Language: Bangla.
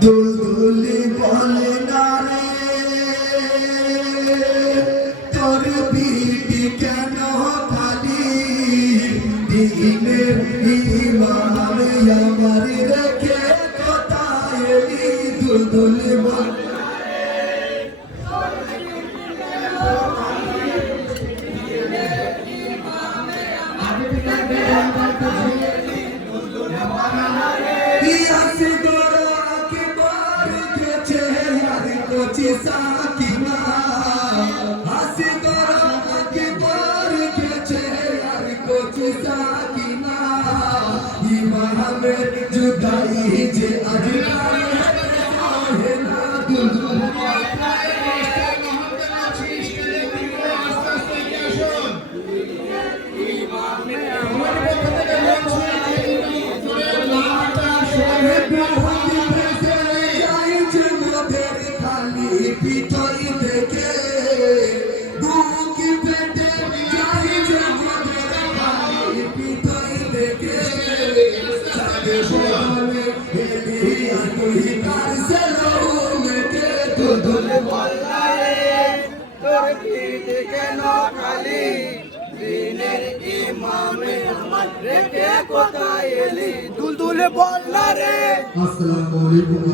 দুলদুলি বলে না রে তোর পিঠি কেন খালি দিনের ইমাম আমার রেখে কোথায় এলি দুলদুলি বলে সাকিনা হাসি গরম কি বর গেছে আর কোচি সাকিনা ইমামের জুদাই যে আজ কালে হয় না দুলদুল পিঠই দেখে বুকি পেটে যাই যে খালি পিঠই দেখে সাথে বলে হেলিয়া তুই কার সে লোকে দুলদুল বললা রে তোর পিঠে কেন খালি দিনের ইমামে আমার রেখে কোথায় এলি দুলদুল বললা রে। আসসালামু আলাইকুম।